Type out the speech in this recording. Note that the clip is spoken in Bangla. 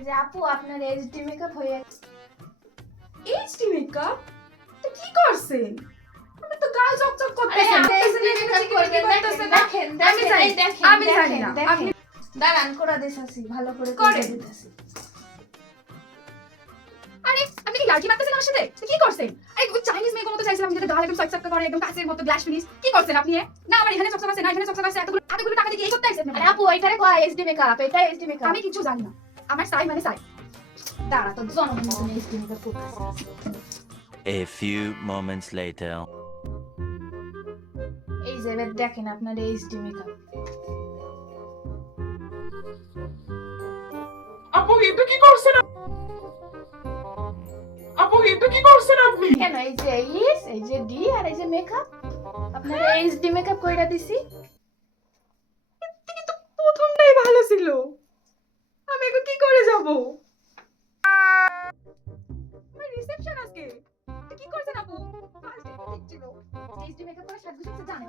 এই যে আপু আপনার এইচডি মেকআপ হয়ে এইচডি মেকআপ তো কি করছেন? আমি তো গাল চকচক করতেছে। দেখেন আমি জানি, আমি জানি না। আপনি দাঁড়ান করে দিতেছি ভালো করে করেন। দিতেছি। আরে আপনি কি লাঠি মারতেছেন আমার সাথে? তো কি করছেন? আরে ওই চাইনিজ মেয়ের মতো চাইছিলাম যেটা গাল একদম চকচক করে একদম কাচের মতো গ্লাস ফিনিশ। কি করছেন আপনি? না আমার এখানে চকচক আছে না এখানে চকচক আছে এতগুলো টাকা দিয়ে কি করতে আইছেন? আরে আপু এটারে কয় এইচডি মেকআপ, এটা এইচডি মেকআপ। আমি কিছু জানি না। আমার সাই মানে সাই। দাঁড়া তো জনগণ মতন এইচডি মেকআপ করতেছি। A few moments later. এই যে এবার দেখেন আপনার এইচডি মেকআপ। আপু এটা কি করছেন? আপু এটা কি করছেন আপনি? কেন এই যে এইচ, এই যে ডি আর এই যে মেকআপ আপনার এইচডি মেকআপ কইরা দিছি। কিন্তু প্রথমটাই ভালো ছিল। আমি এখন কি করে যাব? আমার রিসেপশন আজকে। তো কি করছেন আপু? ফার্স্ট ঠিক ছিল। এইচডি মেকআপ করে সাজগোজ করতে জানেন।